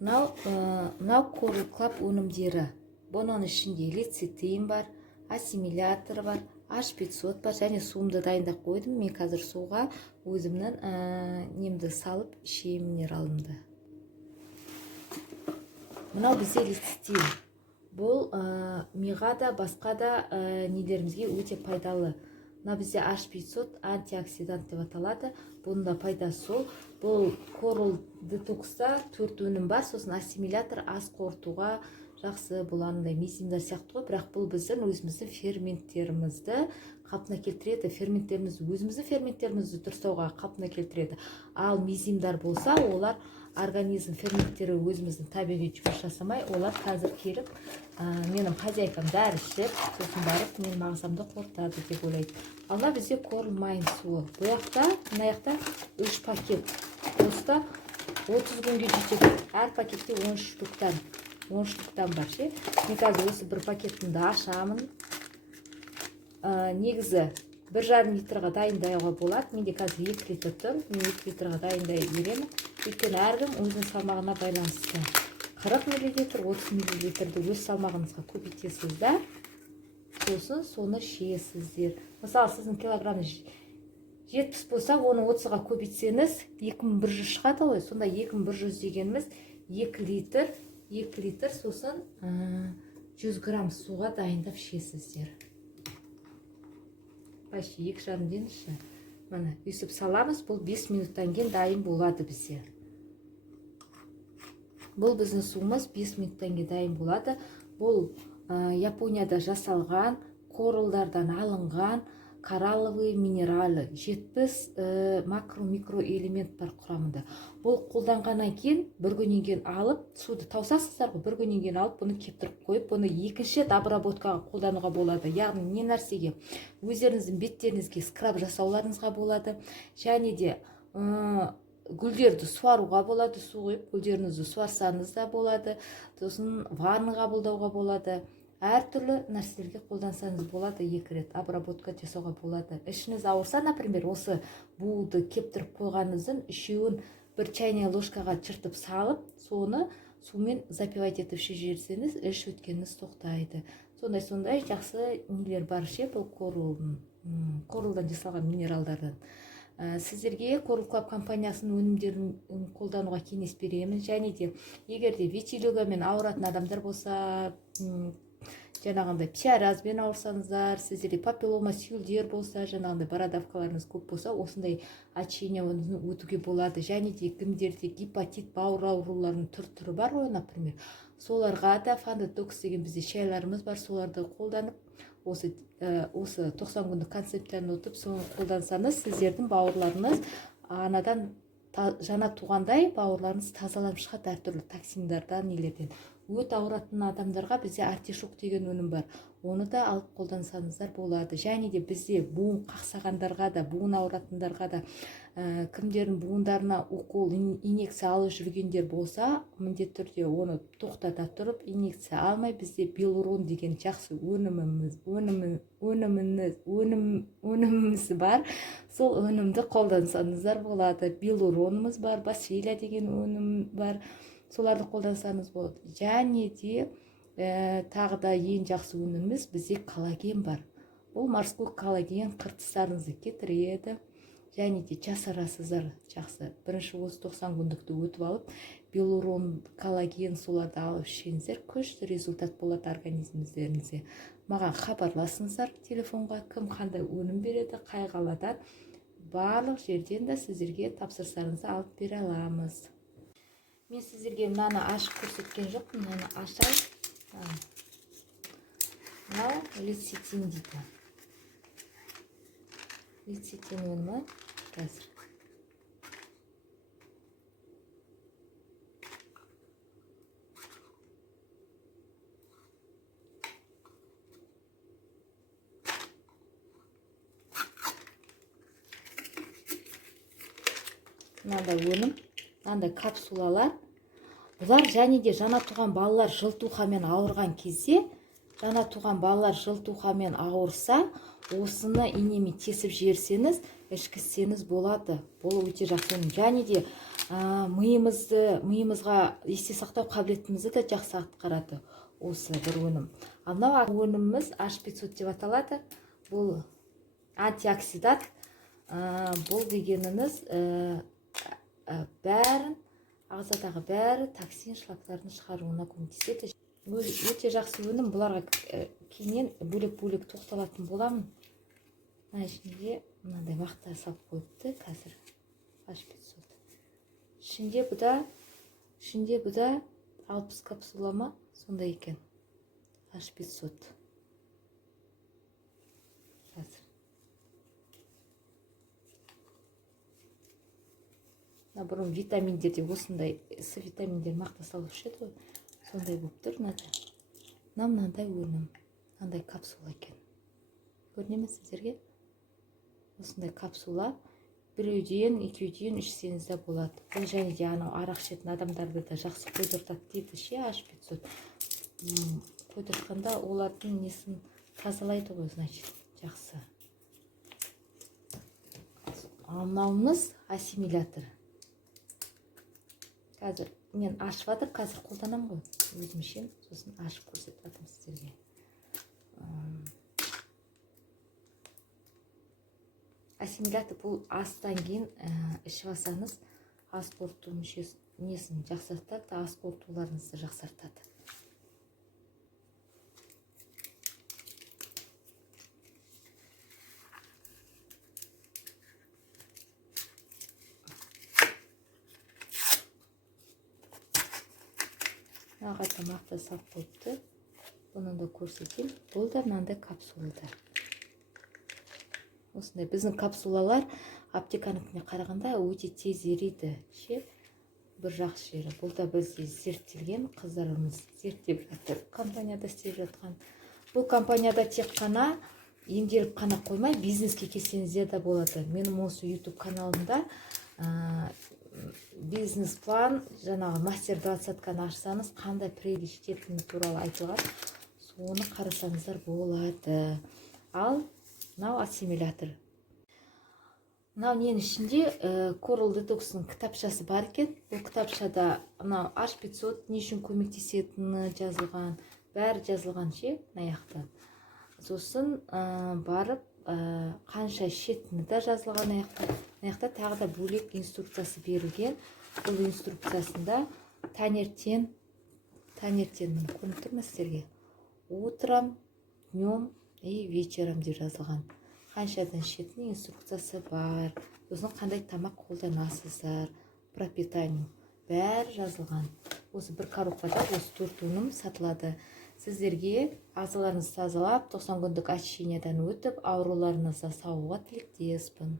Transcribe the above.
мынау Coral Club өнімдері. Бұның ішінде лецитин бар, ассимилятор бар, H500 бар, және суымды дайындап қойдым. Мен қазір суға өзімнің немді салып ішемін, минералымды. Мынау бізде лецитин. Бұл миға да, басқа да нелерімізге өте пайдалы. Мына бізде H500 антиоксидант деп аталады. Бұның да пайдасы сол. Бұл Coral Detox'та 4 өнім бар. Сосын ассимилятор ас қорытуға жақсы, бұл андай мезимдар сияқты ғой, бірақ бұл біздің өзіміздің ферменттерімізді қалпына келтіреді. Өзіміздің ферменттерімізді дұрыстауға қалпына келтіреді. Ал мезимдар болса, олар организм ферменттері өзіміздің табиғи жұмыс жасамай, олар қазір келіп, менің хозяйкам дәрі ішіп, сосын барып, менің мағзамды қорытады деп ойлайды. Алла бізде Coral Mine суы. Бұл жақта 3 пакет. Осыда 30 күнге жетеді. Әр пакетте 13 штуктан бар ше. Мен қазір осы бір пакетімді ашамын. Негізі 1,5 литрға дайындауға болады. Менде қазір 2 литр тұр. Мен 2 литрға дайындай беремін. Өйткені әркім өзінің салмағына байланысты. 40 мл, 30 мл өз салмағыңызға көбейтесіз да, сосын соны ішесіздер. Мысалы, сіздің килограммы 70 болса, оны 30-ға көбейтсеңіз 2100 шығады ғой. Сонда 2100 дегеніміз 2 литр сосын 100 грамм суға дайындап ішесіздер. Баши 2,5 деніші. Мына үсіп саламыз, бұл 5 минуттан кейін дайын болады бізде. Бұл біздің суымыз 5 минуттан кейін дайын болады. Бұл Японияда жасалған, коралдардан алынған, коралловый минералы, 70 макро-микро элемент бар құрамында. Бұл қолданғаннан кейін, бір күннен кейін алып, суды таусасыздар ғой, бір күннен кейін алып, бұны кептіріп қойып, бұны екінші обработкаға қолдануға болады. Яғни не нәрсеге? Өздеріңіздің беттеріңізге скраб жасауларыңызға болады, және де гүлдерді суаруға болады, су құйып, гүлдеріңізді суарсаңыз да болады, сосын ванна қабылдауға болады. Әртүрлі нәрселерге қолдансаңыз болады, 2 рет обработка жасауға болады. Ішіңіз ауырса, например, осы буды кептіріп қойғаныңыздың үшеуін бір чайная ложкаға чыртып салып, соны сумен запивать етіп жіберсеңіз, іш өткеніңіз тоқтайды. Сондай жақсы нелер бар ше, бұл коралдан жасалған минералдардан. Сіздерге Coral Club компаниясының өнімдерін қолдануға кеңес беремін. Және де, егер де витилиgoмен ауыратын адамдар болса, жаңағындай псориазбен ауырсаңыздар, сіздерде папиллома сүйелдер болса, жаңағындай бородавкаларыңыз көп болса, осындай очищениені өтуге болады. Және де кімдерде гепатит, бауыр ауруларының түрі бар ғой, например, соларға да Fandetox деген бізде шайларымыз бар, соларды қолданып, осы 90 күндік концепттен өтіп, соны қолдансаңыз, сіздердің бауырларыңыз анадан жана туғандай бауырларыңыз тазаланып шығады әртүрлі токсиндардан, нелерден. Өт ауыратын адамдарға бізде артишок деген өнім бар. Оны да алып қолдансаңыздар болады. Және де бізде буын қақсағандарға да, буын ауыратындарға да, кімдердің буындарына укол, инъекция алып жүргендер болса, міндетті түрде оны тоқтата тұрып, инъекция алмай, бізде Белурон деген жақсы өніміміз бар. Сол өнімді қолдансаңыздар болады. Белуронымыз бар, Басилия деген өнім бар. Соларды қолдансаңыз болады. Және де тағы да ең жақсы өніміміз бізде коллаген бар. Бұл морской коллаген қыртыстарыңызды кетіреді. Және де жасарасыздар жақсы. Бірінші осы 90 күндікті өтіп алып, белурон, коллаген соларды алып ішсеңіздер, күшті результат болады организміңіздеріңізге. Маған хабарласыңыздар телефонға, кім қандай өнім береді, қай қаладан, барлық жерден де сіздерге тапсырсаңызды алып бере аламыз. Мен сіздерге мынаны ашып көрсеткен жоқпын, мынаны ашайын. Мынау лецитин дейді. Лецитин өнімі қазір. Мынандай өнім, мынандай капсулалар. Бұлар және де жаңа туған балалар жылтухамен ауырған кезде, жаңа туған балалар жылтухамен ауырса, осыны инемен тесіп жіберсеңіз, ішкізсеңіз болады. Бұл өте жақсы өнім. Және де миымызға есте сақтау қабілетімізді де жақсы атқарады осы бір өнім. Ал мынау өніміміз H500 деп аталады. Бұл антиоксидант. Бұл дегеніміз бәрін, ағзадағы бәрі токсин шлактарын шығаруына көмектеседі. Өте жақсы өнім. Бұларға кейіннен бөлек-бөлек тоқталатын боламын. Мына ішінде мынандай мақта салып қойыпты қазір H500. Ішінде бұда 60 капсула ма? Сондай екен. H500. Қазір. Бұрын витаминдерде осындай С витаминдер мақта салушы еді ғой. Сондай болып тұр. Мынандай өнім. Мынандай капсула екен. Көріне ме сіздерге? Осындай капсула. Біреуден, екеуден ішсеңіз де болады. Бұл және де арақ ішетін адамдарды да жақсы қойдыртады дейді ше, H500. Қойдыртқанда олардың несін тазалайды ғой, значит, жақсы. Мынауымыз ассимилятор. Қазір мен ашып жатыр, қазір қолданам ғой. Өзімше, сосын ашып көрсетіп жатырмын сіздерге. Ассимилятор бұл астан кейін ішіп алсаңыз ас қорыту несін жақсартады, ас қорытуларыңызды жақсартады. Мынаған да мақта салып қойыпты. Бұны да көрсетейін. Бұл да мынандай капсулада. Осындай біздің капсулалар аптеканікіне қарағанда өте тез ериді. Бір жақсы жері. Бұл да бізде зерттелген, қыздарымыз зерттеп жатыр. Компанияда істеп жатқан. Бұл компанияда тек қана емделіп қана қоймай, бизнеске келсеңіздер де болады. Менің осы YouTube каналымда бизнес-план, жаңағы мастер 20-каны ашсаңыз, қандай приоритетіні туралы айтылған, соны қарасаңыздар болады. Ал мынау ассимилятор. Мынау ненің ішінде Coral Detox'ның кітапшасы бар екен. Бұл кітапшада мынау H500 не үшін көмектесетіні жазылған, бәрі жазылған ше, мына сосын барып қанша ішетіні де жазылған аяқта тағы да бөлек инструкциясы берілген. Бұл инструкциясында таңертең көрініп тұр ма сіздерге? Утром, днем и вечером деп жазылған. Қаншадан ішетін инструкциясы бар. Сосын қандай тамақ қолданасыздар, пропитанию. Бәрі жазылған. Осы бір коробкада осы 4 өнім сатылады. Сіздерге ағзаларыңызды тазалап, 90 күндік очищениядан өтіп, ауруларыңыздан сауығуға тілектеспін.